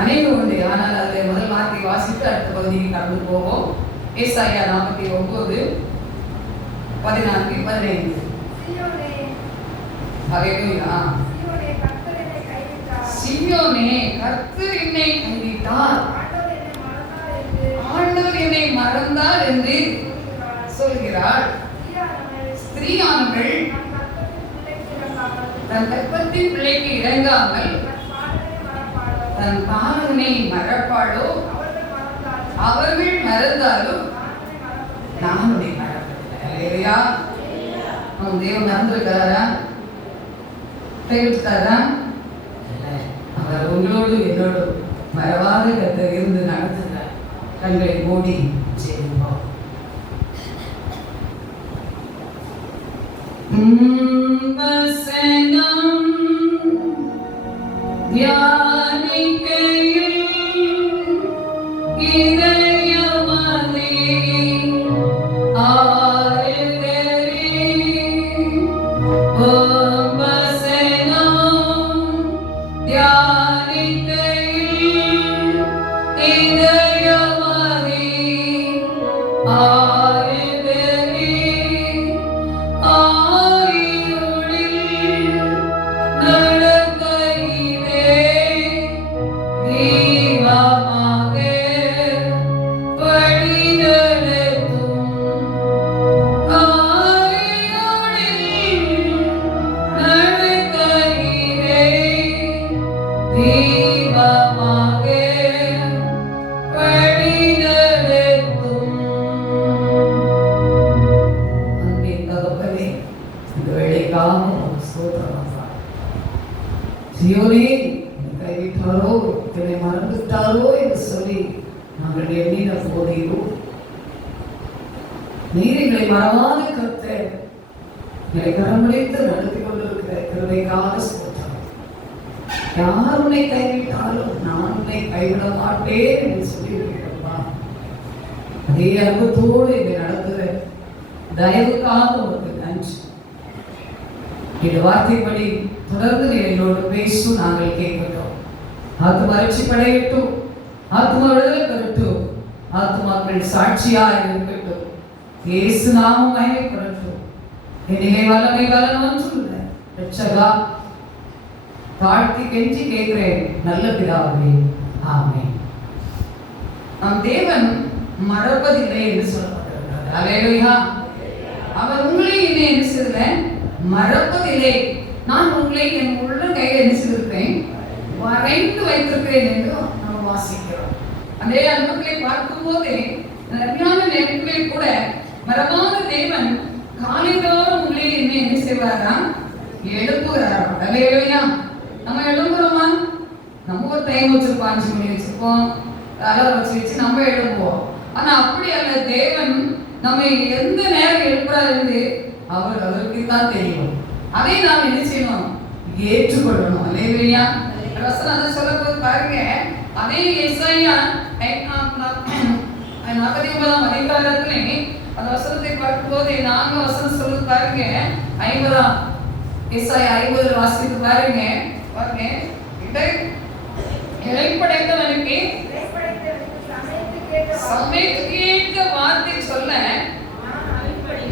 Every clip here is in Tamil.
அநேகம் உண்டு. ஆனால் அதில் முதல் வார்த்தை வாசித்து அடுத்த பகுதிக்கு கடந்து போவோம். ஏசாயா 49:14-15. ஹல்லேலூயா. சீயோனே, கர்த்தர் என்னை கைவிட்டார், ஆண்டவர் என்னை மறந்தார் என்று சொல்கிறாள். ஸ்திரீயானவள் தன் கர்ப்பத்தின் பிள்ளைக்கு இறங்காமல் தன் பாலகனை மறப்பாளோ? அவர்கள் மறந்தாலும் நான் உன்னை மறப்பதில்லை. அல்லேலூயா. அவன் தேவன் மறந்துருக்கிறாரா? கைவிட்டாரா? அவர் உங்களோடு என்னோடு மறவாத கர்த்தர் இருந்து நடத்துகிறார். கண்களை மூடி செய்வோம். வசனம் தியானிக்கையில் இதயமதே ஆறுதலே. வசனம் தியானிக்கையில் இதயமதே ஆறுதலே. சீயோனே, கைவிட்டாரோ, என்னை மறந்துட்டாரோ என்று சொல்லி நாங்கள் எண்ணின போதிலும் நீர் எங்களை மறவாத கர்த்தர், எங்களை கரமளித்து நடத்தி கொண்டிருக்கிற கிருபைக்காக ஸ்தோத்திரம். யார் உன்னை கைவிட்டாலும் நான் உன்னை கைவிட மாட்டேன் என்று சொல்லியிருக்கிறப்பா. அதே அன்பத்தோடு என்னை நடத்துகிற தயவுக்காக உங்களுக்கு நன்றி. இந்த வார்த்தைப்படி தொடர்ந்து என்னோடு பேசும். நாங்கள் கேட்கட்டும். ஆத்மா ரட்சிப்படையட்டும், ஆத்மா விடுதலை பெறட்டும், ஆத்மாக்கள் சாட்சியாக இருக்கட்டும். இயேசு நாமம் மகிமைப்படட்டும். என்னை வல்லமை வல்லன் ஒன்றும் இல்லை. ரட்சகா, தாழ்த்தி கெஞ்சி கேட்கிறேன் நல்ல பிதாவே, ஆமென். நம் தேவன் மறப்பதில்லை என்று சொல்லப்பட்டிருக்கிறது. அல்லேலூயா. அவர் உங்களை என்னை என்ன செய்யல? மறப்பதில்லை. நான் உங்களை என் உள்ள கையில் என்ன செய்திருக்கிறேன்? வரைந்து வைத்திருக்கிறேன் என்று நாம் வாசிக்கிறோம். அதே அன்புகளை பார்க்கும் போதே நிறையான நேரங்களில் கூட மறவாத தேவன் காலைதோறும் உங்களை என்ன செய்வாராம்? எழுப்புகிறாராம். அல்லேலூயா. நம்ம எழுப்புறோமா? நம்ம ஒரு டைம் வச்சிருப்போம், 5 மணி வச்சிருப்போம், அலாரம் வச்சு நம்ம எழுப்புவோம். ஆனா அப்படி அல்ல. தேவன் நம்ம எந்த நேரம் எழுப்புறாரு என்று அவருக்கு தான் தெரியும். அதை நாம் என்ன செய்யணும்? ஏற்றுக்கொள்ளணும். அல்லேலூயா. வசனம் அதை சொல்லும்போது பாருங்க, அதே ஏசாயா 49ஆம் அதிகாரத்திலே அந்த வசனத்தை பார்க்கும்போது 4 வசனம் சொல்லுது பாருங்க. 50ஆம் ஏசாயா 50 வாசித்து பாருங்க. இளைப்படைத்தவனுக்கு சமயத்துக்கு ஏற்ற வார்த்தை சொல்ல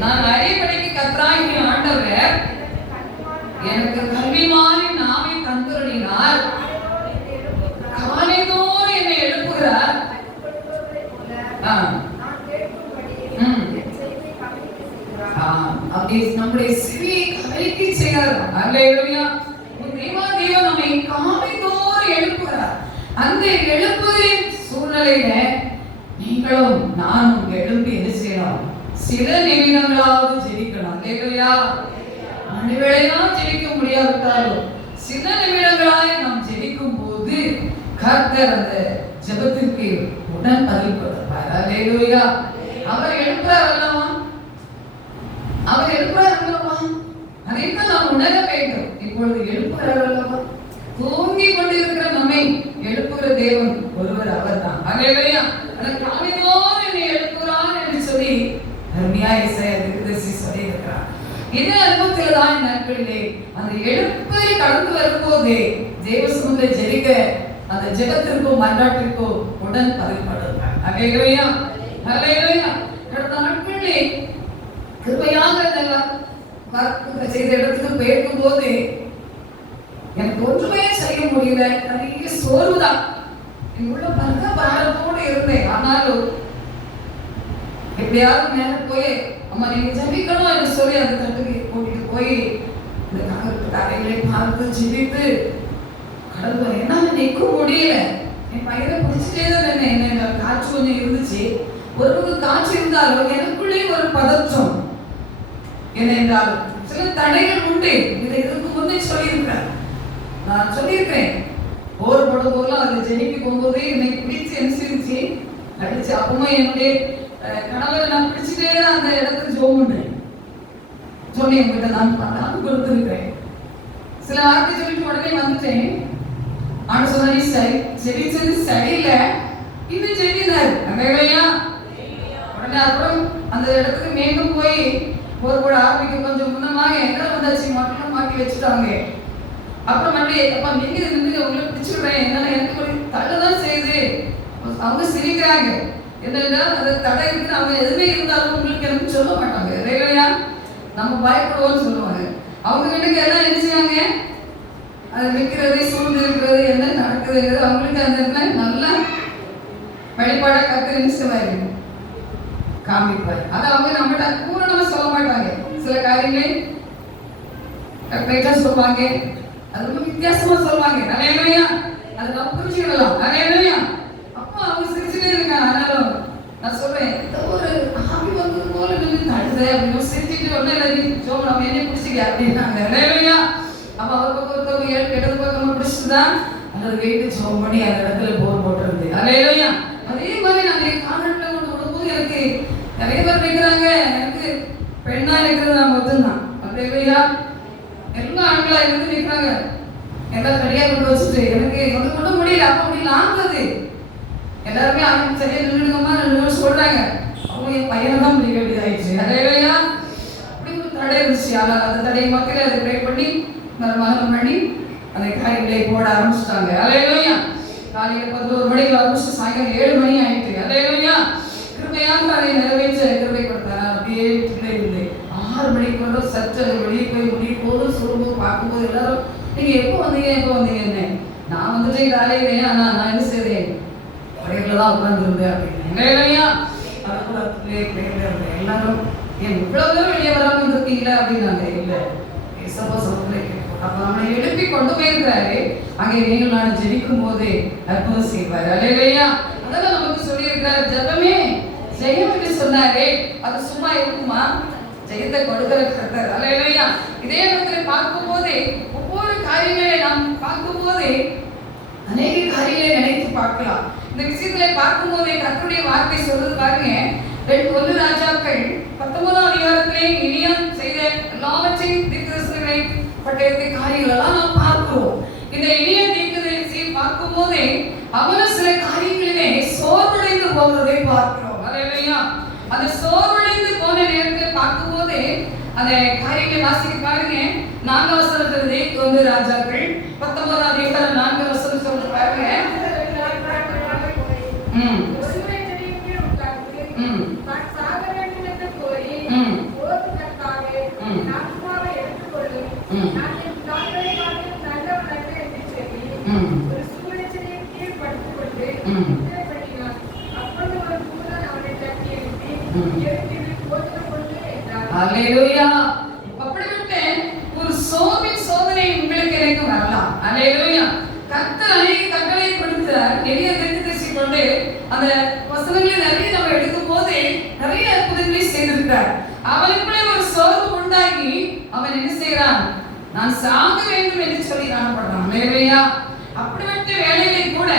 நான் அறிவுரைக்கு கர்த்தராகிய ஆண்டவர் எனக்கு கல்விமானி நாவை தந்துருளினார். காலைதோறும் என்னை எழுப்புகிறார். அப்படி நம்முடைய செவியை கலைக்கு செய்கிறார். அல்லேலூயா. தேவன் நம்மை காலைதோறும் எழுப்புகிறார். அந்த எழுப்புதலின் சூழ்நிலையில நீங்களும் நானும் எழுப்பி என்ன செய்யணும்? சில நிமிடங்களாவது ஜெபிக்கணும். அல்லேலூயா. அனைவரையும் ஜெபிக்க முடியாவிட்டாலும் சில நிமிடங்களாய் நாம் ஜெபிக்கும் போது கர்த்தர் அந்த ஜெபத்திற்கு உடன் பதில் கொடுப்பார். அல்லேலூயா. அவர் எழுப்புறார் அல்லவா? அவர் எழுப்புறார் அல்லவா? அதைத்தான் நாம் உணர வேண்டும். இப்பொழுது எழுப்புறார் அல்லவா? தூங்கி கொண்டிருக்கிற நம்மை எழுப்புகிற தேவன் ஒருவர் அவர் தான். அல்லேலூயா. காலைதோறும் என்னை எழுப்புகிறார் என்று சொல்லி அருமையாய் இசையா தீர்க்கதரிசி சொல்லியிருக்கிறார். இந்த அனுபவத்தில் தான் நாட்களிலே அந்த எழுப்பை கடந்து வரும்போதே தேவ சமூகத்தை ஜெபிக்க அந்த ஜெபத்திற்கும் மன்றாட்டிற்கும் உடன் பதில் படுகிறார். அல்லேலூயா, அல்லேலூயா. கடந்த நாட்களிலே கிருபையாக செய்த இடத்துக்கு போயிருக்கும் போது எனக்கு ஒன்றுமே செய்ய முடியல. நிறைய சோர்வுதான். உள்ள பல பாரத்தோடு இருந்தேன். ஆனாலும் எப்படியாவது மேல போய் அம்மா நீங்க ஜெபிக்கணும் என்று சொல்லி அந்த தட்டுக்கு கூட்டிட்டு போய் இந்த கரைகளை பார்த்து ஜெபித்து கடவுள் என்னால நிற்க முடியல. என் பையனை பிடிச்சிட்டே தான் என்ன காய்ச்சி கொஞ்சம் இருந்துச்சு. ஒரு காய்ச்சி இருந்தாலும் எனக்குள்ளே ஒரு பதற்றம். ஏனென்றால் சில தடைகள் உண்டு. இதை இதுக்கு முன்னே சொல்லியிருக்கிறேன். நான் சொல்லியிருக்கிறேன் போர் போடும் போதெல்லாம் அதில் ஜெயிக்கு போகும்போதே என்னை பிடிச்சு அனுசரிச்சு அடிச்சு அப்பவும் என்னுடைய கணவரை நான் பிடிச்சிட்டே அந்த இடத்துக்கு ஜோம் பண்ணேன். சொன்னேன் உங்ககிட்ட நான் கொடுத்துருக்கிறேன். சில வார்த்தை சொல்லிட்டு உடனே வந்துட்டேன். ஆனா சொன்ன நீ செவிச்சது சரியில்லை, இன்னும் செவினாரு. அங்கேயா உடனே அப்புறம் அந்த இடத்துக்கு மீண்டும் போய் போர் போட ஆரம்பிக்க கொஞ்சம் முன்னமாக எல்லாம் வந்தாச்சு. மட்டும் மாட்டி வச்சுட்டாங்க. அப்புறம் மறுபடியும் அப்பா நீங்க நின்று உங்களை பிடிச்சிடுறேன், என்னால எனக்கு ஒரு தள்ளதான் செய்யுது. அவங்க சிரிக்கிறாங்க. என்னன்னா அந்த தடை இருக்குன்னு அவங்க எதுவுமே இருந்தாலும் உங்களுக்கு எனக்கு சொல்ல மாட்டாங்க. இல்லையா, நம்ம பயப்படுவோம்னு சொல்லுவாங்க. அவங்க கிட்ட எல்லாம் என்ன செய்வாங்க, அது விற்கிறது சூழ்ந்து இருக்கிறது என்ன நடக்குதுங்கிறது அவங்களுக்கு அந்த இடத்துல நல்லா வழிபாடா கத்து நிச்சயமாயிருங்க காமிப்பாரு. அதை அவங்க நம்மகிட்ட பூரணமா சொல்ல மாட்டாங்க. சில காரியங்களை கரெக்டா சொல்லுவாங்க, அது ரொம்ப வித்தியாசமா சொல்லுவாங்க. நிறையா அதை நம்ம புரிஞ்சுக்கலாம். நிறையா அப்போ அவங்க சிரிச்சுட்டே இருக்காங்க. ஆனாலும் நான் சொல்றேன் ஒரு ஆவி வந்து போல நின்று தடுது அப்படின்னு சிரிச்சுட்டு ஒன்னும் இல்லை ஜோம் நம்ம என்ன பிடிச்சிக்க அப்படின்னாங்க. நிறையா அப்ப அவர் பக்கம் இடது பக்கம் பிடிச்சுதான் அந்த வெயிட்டு ஜோம் பண்ணி அந்த இடத்துல போர் போட்டுருந்து. நிறையா அதே மாதிரி நாங்க கான்வென்ட்ல கொண்டு விடும்போது எனக்கு நிறைய பேர் நிற்கிறாங்க. எனக்கு பெண்ணா இருக்கிறது நான் மட்டும்தான். அப்படி இல்லையா, எல்லாம் ஆண்களா இருந்து நிற்கிறாங்க. எல்லாம் சரியா கொண்டு வச்சுட்டு எனக்கு ஒன்று கொண்டு முடியல. அப்ப அப்படி ஆகுது. எல்லாருமே அவங்க சரியா நின்றுடுங்கம்மா ரெண்டு சொல்றாங்க. அவங்க என் பையனை தான் முடிக்க வேண்டியதாயிடுச்சு. நிறையா அப்படி ஒரு தடை இருந்துச்சு. ஆனால் அந்த தடையை மக்கள் அதை பிரேக் பண்ணி மறுமாதம் பண்ணி அந்த காரியங்களை போட ஆரம்பிச்சுட்டாங்க. அலையிலையா காலையில் 11 மணிக்கு ஆரம்பிச்சு சாயங்காலம் 7 மணி ஆயிட்டு. அலையிலையா கிருபையாக அதை நிறைவேற்ற கிருபை கொடுத்தார். அப்படியே இல்லை இல்லை 6 மணிக்கு வந்து சற்று வெளியே போய் முடியும் போது சொல்லும்போது பார்க்கும்போது எல்லாரும் நீங்க எப்போ வந்தீங்க என்ன நான் வந்துட்டு காலையிலே ஆனா நான் என்ன செய்தேன் கடையில தான் உட்கார்ந்துருந்தேன் அப்படின்னு. இல்லையா அனுகூலத்திலே இருந்தேன். எல்லாரும் ஏன் இவ்வளவு தூரம் வெளியே வராம இருந்திருக்கீங்களா அப்படின்னாங்க. இல்லை சொல்றேன். அப்ப நம்மளை எழுப்பி கொண்டு போயிருக்கிறாரு. அங்கே நீங்கள் நான் ஜெபிக்கும் போதே அற்புதம் செய்வார். அல்லேலூயா. அதெல்லாம் நமக்கு சொல்லி இருக்கிறார். ஜெபமே ஜெயம் என்று சொன்னாரே, அது சும்மா இருக்குமா? ஜெயத்தை கொடுக்கிற கர்த்தர். அல்லேலூயா. இதே இடத்துல பார்க்கும் போதே ஒவ்வொரு காரியங்களை நாம் பார்க்கும் போதே அநேக காரியங்களை நினைத்து பார்க்கலாம். இந்த விஷயங்களை பார்க்கும் போதே கர்த்தருடைய வார்த்தை சொல்றது பாருங்க. 1 ராஜாக்கள் 19ஆம் அதிகாரத்திலே எலியா செய்த எல்லாவற்றையும் தீர்க்கதரிசிகளை பட்டயத்தை காரியங்களெல்லாம் நாம் பார்க்கிறோம். இந்த எலியா தீர்க்கதரிசியை பார்க்கும் போதே அவனும் சில காரியங்களிலே சோர்வடைந்து போவதை பார்க்கிறோம். அல்லேலூயா. அந்த சோர்வடைந்து போன நேரத்தில் பார்க்கும் போதே அந்த காரியங்களை வாசிக்க பாருங்க. 4ஆம் வசனத்திலே 1 ராஜாக்கள் 19ஆம் அதிகாரம் 4ஆம் வசனம் சொல்றது பாருங்க. அல்லேலூயா. அப்படிப்பட்ட ஒரு சோதனை உங்களுக்கு எனக்கு வரலாம். அல்லேலூயா. கர்த்தர் அநேக கட்டளை கொடுத்தார். எளிய தீர்க்கதரிசி கொண்டு அந்த வசனங்களை நிறைய நம்ம எடுக்கும் போது நிறைய அற்புதங்களை செய்திருக்கிறார். அவனுக்குள்ளே ஒரு சோர்வு உண்டாகி அவன் என்ன செய்யறான், நான் சாக வேண்டும் என்று சொல்லி காணப்படுறான். அல்லேலூயா. அப்படிப்பட்ட வேலைகளை கூட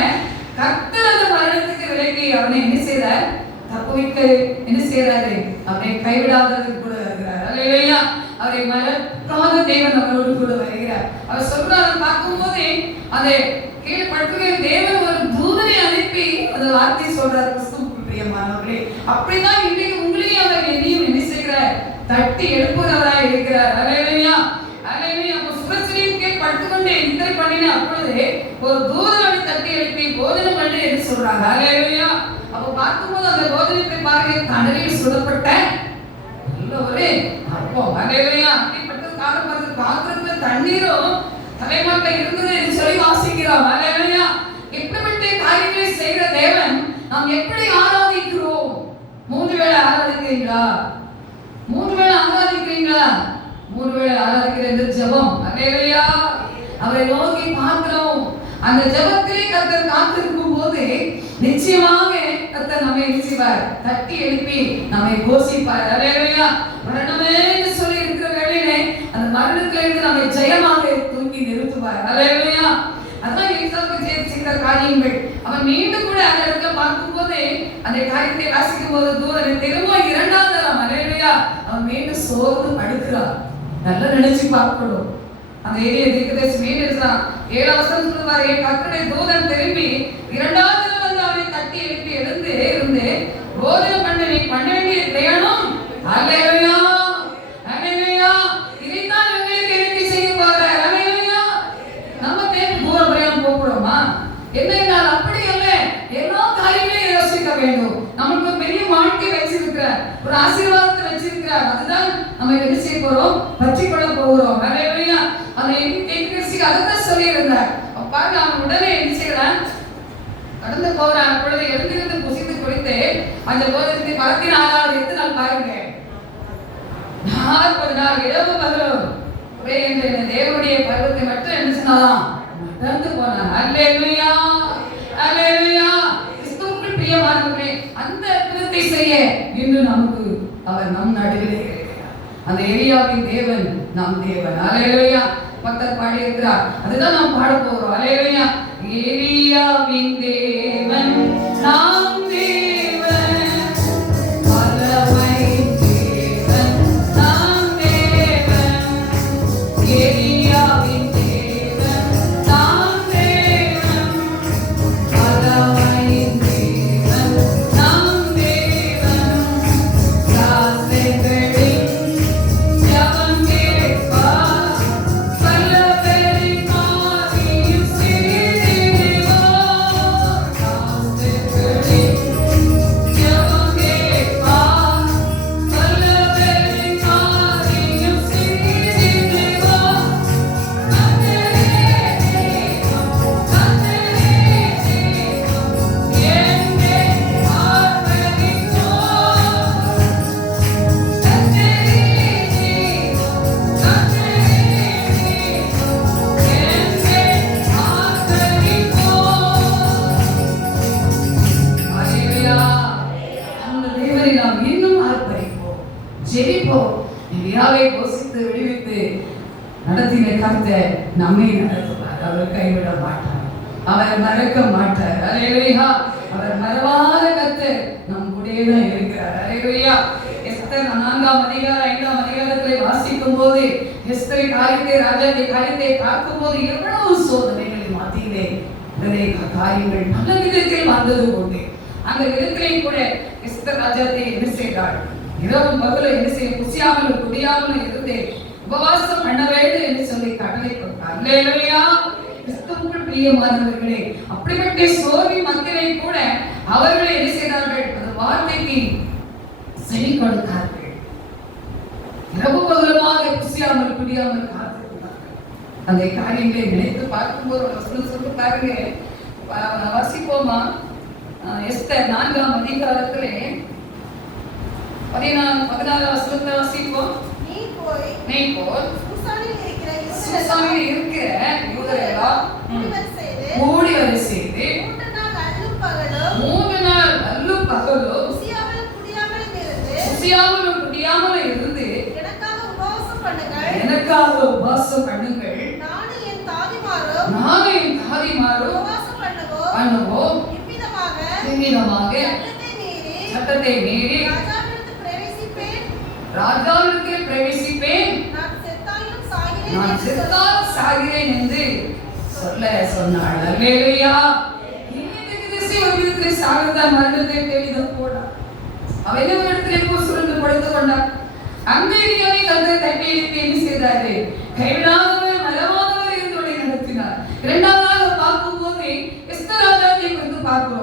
கர்த்தர் அந்த மரணத்துக்கு விலக்கி அவனை என்ன செய்தார், தப்புவிக்க என்ன செய்யறாரு, அவனை கைவிடாதது கூட இருக்கிறார். அல்லேலூயா. அவரை மறக்காத தேவன் அவரோடு கூட வருகிறார். அவர் சொல்றாரு பார்க்கும் போதே அதை கீழ்படுத்துகிற தேவன் ஒரு தூதனை அனுப்பி அந்த வார்த்தை சொல்றார். கிறிஸ்துவுக்கு பிரியமானவர்களே, அப்படிதான் இன்றைக்கு உங்களையும் அவர் என்னையும் என்ன செய்கிறார், தட்டி எழுப்புகிறவராய் இருக்கிறார். அல்லேலூயா. அல்லேலூயா. அப்ப சுரசிரியின் கீழ் படுத்துக்கொண்டே நித்திரை பண்ணின அப்பொழுதே ஒரு தூதனை தட்டி வேண்டும் என்று சொல்றாங்க. ஹalleluya. அப்ப பார்க்கும்போது அந்த கோதுமை பாருங்க கடலில் சுடப்பட்ட ஒரு அப்பம். ஹalleluya. அப்படிப்பட்ட காரணமாக பாத்திரத்துல தண்ணீரும் தலைமாட்ட இருந்தது என்று சொல்லி வாசிக்கிறோம். ஹalleluya. இப்படிப்பட்ட காரியங்களை செய்கிற தேவன் நாம் எப்படி ஆராதிக்கிறோம்? 3 வேளை ஆராதிக்கிறீங்களா? 3 வேளை ஆராதிக்கிறீங்களா? 3 வேளை ஆராதிக்கிற இந்த ஜெபம். ஹalleluya. அவரை நோக்கி பார்க்கிறோம். அந்த ஜெபத்திலே கர்த்தர் காத்திருக்கும் போது நிச்சயமாக கர்த்தர் நம்மை நிச்சயமாய் தட்டி எழுப்பி நம்மை போஷிப்பார். ஹalleluya. மரணமே என்று சொல்லி இருக்கிற வேளையிலே அந்த மரணத்திலிருந்து நம்மை ஜெயமாக தூக்கி நிறுத்துவார். ஹalleluya. அதான் இயேசுவுக்கு செய்த காரியங்கள். அவன் மீண்டும் கூட அந்த இடத்துல பார்க்கும்போது அந்த காரியத்தை வாசிக்கும் போது தூரன் திரும்ப 2வது தரம் ஹalleluya அவன் மீண்டும் சோர்ந்து படுக்கிறான். நல்லா நினைச்சு பார்க்கணும். அந்த ஏரியா தீர்க்கதரிசி மீண்டும் இருக்கிறான். 7வது வசனம் சொல்லுவாரு, கர்த்தருடைய தூதன் திரும்பி 2வது தரம் வந்து அவனை தட்டி எழுப்பி இருந்து போதனை பண்ண வேண்டிய பிரயாணம். ஹalleluya. ஹalleluya. இதைத்தான் உங்களுக்கு எழுப்பி செய்ய போறார். ஹalleluya. நம்ம தேடி தூர பிரயாணம் போறோமா? என்ன அப்படி அல்ல. எல்லா காரியங்களையும் யோசிக்க வேண்டும். நமக்கு பெரிய வாழ்க்கை வச்சிருக்கிறார், ஒரு ஆசீர்வாதத்தை வச்சிருக்கிறார். அதுதான் நம்ம என்ன செய்ய போறோம்? பற்றிக்கொள்ள போகிறோம். ஹalleluya. அந்த என்கிறிஸ்துக்கு அதுதான் சொல்லி இருந்தார். பாருங்க, அவன் உடனே என்ன செய்யறான்? கடந்து போறான். அப்பொழுது எழுந்திருந்து புசித்து குடித்து அந்த போதத்தை பலத்தின் 6வது எத்தனை நாள் பாருங்க? 40 நாள் இரவு பகலும் ஒரே என்ற தேவனுடைய பருவத்தை மட்டும் என்ன சொன்னாலாம்? நடந்து போனான். ஹalleluya. ஹalleluya. கிறிஸ்துவுக்குள் பிரியமானவர்களே, அந்த அற்புதத்தை செய்ய இன்று நமக்கு அவர் நம் நடுவிலே இருக்கிறார். அந்த எலியாவின் தேவன் நம் தேவன். ஹalleluya. பக்தர் பாடி இருக்கிறார். அதுதான் நாம் பாட போறோம். ஹalleluya. எலியாவின் தேவன் நாம் தேவன், வல்லமை தேவன் நாம் தேவன், எலியாவின் தேவன் நாம் தேவன், வல்லமை தேவன் நாம் தேவன், ராசைகளின் ஜெபம் கேட்பார், வல்லவரின் ஆவியும் செய்திடுவார், ராசைகளின் ஜெபம் கேட்பார், வல்லவரின் ஆவியும் செய்திடுவார். எலியாவை போஷித்து விடுவித்து நடத்தின கர்த்தர் நம்மை நடத்துவார். அவர் கைவிட மாட்டார், அவர் மறக்க மாட்டார். ஹalleluya. அவர் மறவாத கர்த்தர் நம் கூடவே தான் இருக்கிறார். ஹalleluya. எஸ்தர் 4ஆம் அதிகாரம் 5ஆம் அதிகாரத்தை வாசிக்கும் போது எஸ்தர் காரியத்தை, ராஜாவுடைய காரியத்தை பார்க்கும் போது எவ்வளவு சோதனைகளின் மத்தியிலே காரியங்கள் நல்ல விதத்தில் வந்தது கொண்டு அந்த விதத்திலே கூட எஸ்தர் ராஜாத்தை என்ன செய்தாள்? இரவும் பகலும் என்ன செய்ய புசியாமலும் குடியாமலும் இருந்து உபவாசம் பண்ண வேண்டும் என்று சொல்லி கட்டளை கொடுத்தார். ஹalleluya. கிறிஸ்துவுக்குள் பிரியமானவர்களே, அப்படிப்பட்ட சோர்வின் மத்தியிலே கூட அவர்கள் என்ன செய்தார்கள்? அந்த வார்த்தைக்கு செவி கொடுத்தார்கள். இரவு பகலுமாக புசியாமல் குடியாமல் காத்திருந்தார்கள். அந்த காரியங்களை நினைத்து பார்க்கும்போது ஒரு வசனம் சொல்லி பாருங்க, வாசிப்போமா? எஸ்தர் 4ஆம் அதிகாரத்திலே 16 வசனத்தை வாசிப்போம். நீ போய் சூசானில் இருக்கிற யூதரெல்லாம் கூடி வரை செய்து 3 நாள் அல்லும் பகலும் புசியாமலும் குடியாமலும் இருந்து எனக்காக உபவாசம் பண்ணுங்கள். நானும் என் தாதிமாரும் பண்ணுவோம். இவ்விதமாக சட்டத்தை மீறி ராஜாவிடத்தில் பிரவேசிப்பேன், நான் செத்தாலும் சாகிறேன் என்று சொல்ல சொன்னாள். ஹalleluya. இன்னைக்கு திசை ஒரு விதத்திலே சாகிறதா மரணத்தை தேடிதான் போனார். அவன் என்ன இடத்திலே போய் சுருண்டு படுத்துக் கொண்டார். அந்த ஏரியாவை கர்த்தர் தட்டி எழுப்பி என்ன செய்தாரு? கைவிடாதவர் மறவாதவர் என்று நடத்தினார். 2ஆவதாக பார்க்கும்போது எஸ்தர் ராஜாவை குறித்து பார்க்கிறோம்.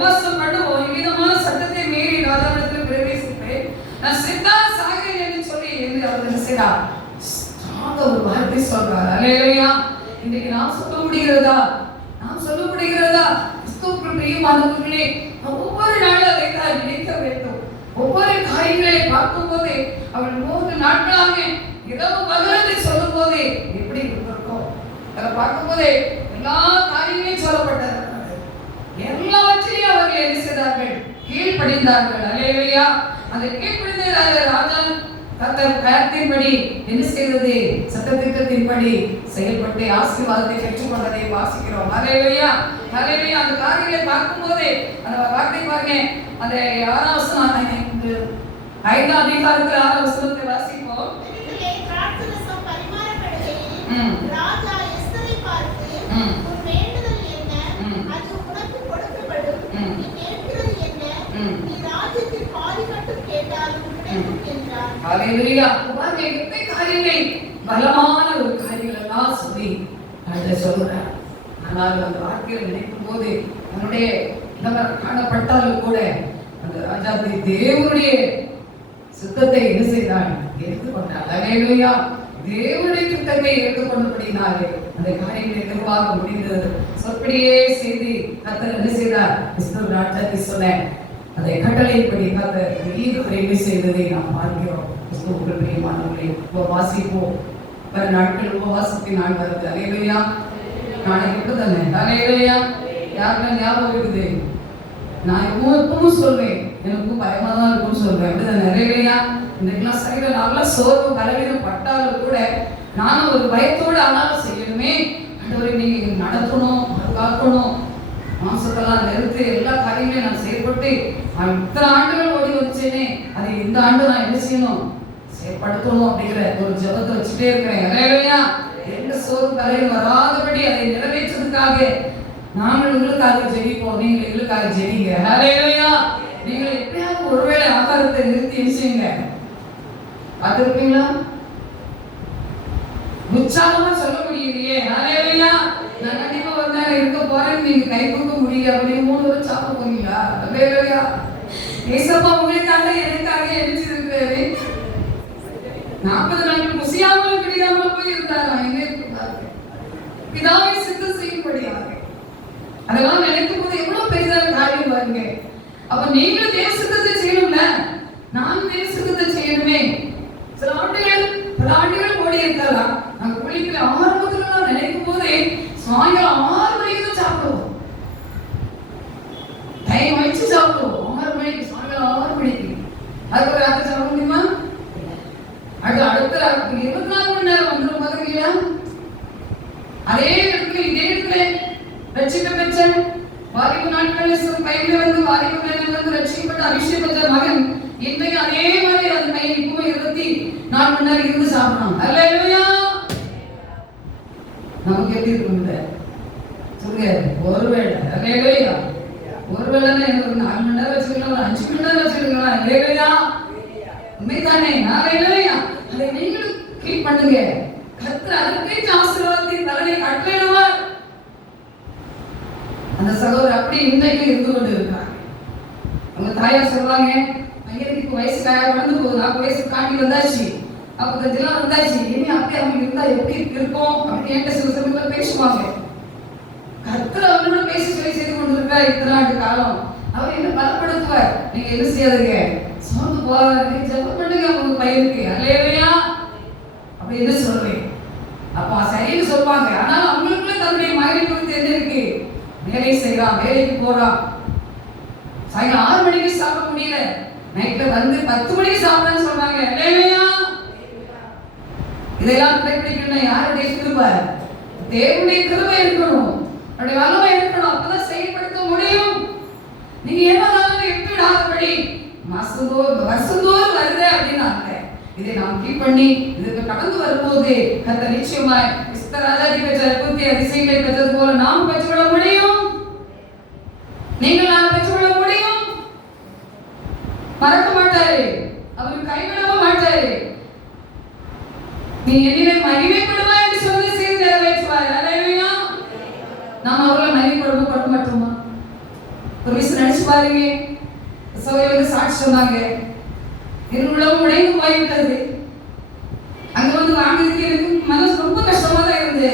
உபவாசம் பண்ணுவோம். இவ்விதமான சட்டத்தை மீறி ராஜாவிடத்தில் பிரவேசிப்பேன், நான் செத்தா சாகிறேன் என்று சொல்லி அவர் செய்தார். ஒரு வார்த்தை சொல்றார். அல்லேலூயா. இன்னைக்கு நாம் சொல்ல முடிகிறதா? நாம் சொல்ல முடிகிறதா? கிறிஸ்துவுக்குள் பிரியமானவர்களே, ஒவ்வொரு நாளும் அதை தான் நினைக்க வேண்டும். ஒவ்வொரு காரியங்களை பார்க்கும் போதே அவள் 3 நாட்களாக இரவு பகலத்தை சொல்லும் போதே எப்படி இருந்திருக்கும்? அதை பார்க்கும் போதே எல்லா காரியங்களையும் சொல்லப்பட்டிருக்கிறது. எல்லாவற்றையும் அவர்கள் என்ன செய்தார்கள்? கீழ்ப்படிந்தார்கள். அல்லேலூயா. அதை கீழ்ப்படிந்த ராஜா கர்த்தர் கருத்தின்படி என்ன செய்தது? சட்டத்திட்டத்தின்படி செயல்பட்டு ஆசீர்வாதத்தை பெற்றுக்கொண்டதை வாசிக்கிறோம். அல்லேலூயா. அல்லேலூயா. அந்த காரியங்களை பார்க்கும் போதே அந்த வார்த்தை பாருங்க, அந்த 6ஆம் வசனம், 5ஆம் அதிகாரத்தில் 6ஆம் வசனத்தை வாசிப்போம். ராஜா எஸ்தரை பார்த்து, உன் வேண்டுதல் என்ன? அது உனக்கு கொடுக்கப்படும். நீ கேட்கிறது என்ன? நீ ராஜ்யத்தில் பாதி மட்டும் கேட்டாலும் கிடைக்கும் என்றார். அல்லேலூயா. பாருங்க, எத்தனை காரியங்கள், பலமான ஒரு காரியங்கள் எல்லாம் சொல்லி அதை சொல்றார். ஆனால் அந்த வார்த்தையை நினைக்கும் போது அவனுடைய இளவர் காணப்பட்டாலும் கூட அந்த ராஜா தேவனுடைய சித்தத்தை என்ன செய்தான்? எடுத்துக்கொண்டார். அல்லேலூயா. தேவனுடைய திட்டத்தை எடுத்துக்கொண்டபடினாலே அந்த காரியங்களை நிர்வாக முடிந்தது. சொற்படியே செய்தி கர்த்தர் என்ன செய்தார்? கிறிஸ்துவ ராஜாத்தை சொன்ன அதை கட்டளைப்படி கர்த்தர் என்ன செய்ததை நாம் பார்க்கிறோம். கிறிஸ்துவுக்குள் பிரியமானவர்களே, உபவாசிப்போம். பல நாட்கள் உபவாசத்தின் நாள் வருது. அல்லேலூயா. நாளைக்கு இப்பதானே? அல்லேலூயா. யாருக்கெல்லாம் ஞாபகம் இருக்குது? நான் எப்பவும் சொல்வேன், எனக்கும் பயமா தான் இருக்கும்னு சொல்வேன். அப்படிதான் நிறையா இன்றைக்கெல்லாம் சைடில் நல்லா சோர்வு பலவீனம் பட்டாலும் கூட நானும் ஒரு பயத்தோடு ஆனாலும் செய்யணுமே. ஆண்டவரை நீங்க நடத்தணும், காக்கணும், மாம்சத்தெல்லாம் நிறுத்தி எல்லா காரியங்களையும் நான் செயல்பட்டு இத்தனை ஆண்டுகள் ஓடி வச்சேனே, அதை இந்த ஆண்டு நான் என்ன செய்யணும்? செயல்படுத்தணும் அப்படிங்கிற ஒரு ஜபத்தை வச்சுட்டே இருக்கிறேன். இல்லையா? எந்த சோர்வு பலவீனம் வராதபடி அதை நிறைவேற்றதுக்காக நாங்கள் உங்களுக்காக ஜெபிப்போம், நீங்கள் எங்களுக்காக ஜெபிங்க. ஹல்லேலூயா. நீங்கள் எப்படியாவது ஒருவேளை ஆகாரத்தை நிறுத்தி நிச்சயங்க பார்த்திருப்பீங்களா? உற்சாகமா சொல்ல முடியலையே. ஹல்லேலூயா. நான் கண்டிப்பா ஒரு நாள் இருக்க போறேன், நீங்க கை தூக்க முடியல அப்படின்னு 3 வருஷம் சாப்பிட போறீங்களா? ஹல்லேலூயா. ஏசப்பா உங்களுக்காக எனக்காக எழுச்சிருக்கிறாரு. 40 நாட்கள் குசியாமல் கிடையாமல் போய் இருந்தார். எங்கே இருந்தார்? பிதாவை சித்தம் செய்யும்படியாக. அதெல்லாம் நினைக்கும் போது எவ்வளவு பெரிதான காரியம் பாருங்க. அப்ப நீங்களும் தேவ சித்தத்தை செய்யணும்ல, நான் தேவ சித்தத்தை செய்யணுமே. சில ஆண்டுகள் பல ஆண்டுகள் ஓடி இருக்கலாம். நாங்க குளிக்கிற ஆரம்பத்துல நினைக்கும் போதே சாயங்காலம் 6 மணிக்கு தான் சாப்பிடுவோம். டைம் வச்சு சாப்பிடுவோம். 6 மணிக்கு, சாயங்காலம் 6 மணிக்கு. அதுக்கு ராத்திரி சாப்பிட முடியுமா? அடுத்த 24 மணி நேரம் வந்துடும் பாத்தீங்களா? அதே இடத்துல இதே இடத்துல ரட்சிக்க பெற்ற வாலிப நாட்களில் கையில வந்து வாலிப நிலையில வந்து ரட்சிக்கப்பட்ட அபிஷேகம் பெற்ற மகன் இன்றைக்கு அதே மாதிரி அந்த கையில் இப்போ 24 மணி நேரம் இருந்து சாப்பிடணும். அல்லேலூயா. நமக்கு எப்படி இருக்குங்க சொல்லுங்க? ஒருவேளை அல்லேலூயா, ஒருவேளை எனக்கு 4 மணி நேரம் வச்சுக்கலாம், 5 மணி நேரம் வச்சுக்கலாம். அல்லேலூயா. உண்மைதானே? அல்லேலூயா. அதை நீங்களும் கீப் பண்ணுங்க. கர்த்தர் அதற்கு ஆசீர்வாதத்தின் பலனை கட்டளையிடுவார். அந்த சகோதரர் அப்படி இன்றைக்கு இருந்து கொண்டு இருக்காங்க. அவங்க தாயார் சொல்றாங்க, பையனுக்கு இப்போ வயசு வளர்ந்து போகுது, 40 வயசு தாண்டி வந்தாச்சு, 55 வந்தாச்சு, இனி அப்படி அவங்க இருந்தா எப்படி இருக்கும் அப்படின்னு என்கிட்ட சில சமயத்தில் பேசுவாங்க. கர்த்தர் அவங்களோட பேசி சொல்லி செய்து கொண்டிருக்கார் இத்தனை ஆண்டு காலம். அவர் என்ன பலப்படுத்துவார். நீங்க என்ன செய்யாதுங்க, சோர்ந்து போகாதீங்க, ஜெபம் பண்ணுங்க உங்க பையனுக்கு. அல்லேலூயா. அப்படி என்ன சொல்றேன்? அப்பா சரின்னு சொல்லுவாங்க. ஆனால் அவங்களுக்குள்ள தன்னுடைய மகனை குறித்து என்ன இருக்கு? வேலை செய்யறான், வேலைக்கு போறான், சாயங்காலம் 6 மணிக்கு சாப்பிட முடியல, நைட்ல வந்து 10 மணிக்கு சாப்பிடன்னு சொல்றாங்க. அல்லேலூயா. இதெல்லாம் கடைபிடிக்கணும். யாருடைய கிருபை? தேவனுடைய கிருபை இருக்கணும், அவருடைய வல்லமை இருக்கணும். அப்பதான் செயல்படுத்த முடியும். நீங்க ஏமாதாலும் எப்படிடாதபடி வருஷந்தோறும் வருது அப்படின்னா இதை நாம் கீப் பண்ணி இதுக்கு கடந்து வரும்போது கர்த்தர் நிச்சயமாய் ராஜாதி பெற்ற அற்புத அதிசயங்களை பெற்றது போல நாம் பெற்றுக்கொள்ள முடியும். நீங்கள் நான் பெற்றுக்கொள்ள முடியும். மறக்க மாட்டாரு, அவர் கைவிடவும் மாட்டாரு. நீ என்னிலே மகிமைப்படுவாய் என்று சொல்லி செய்து நிறைவேற்றுவார். அல்லேலூயா. நாம் அவர்களை மகிமைப்படுத்த மாட்டோமா? ஒரு விஷயம் நினைச்சு பாருங்க. சகோதரி வந்து சாட்சி சொன்னாங்க, என் உள்ளம் உடைந்து போய்விட்டது. அங்க வந்து வாங்கியதுக்கு எனக்கு மனசு ரொம்ப கஷ்டமா தான் இருந்தது.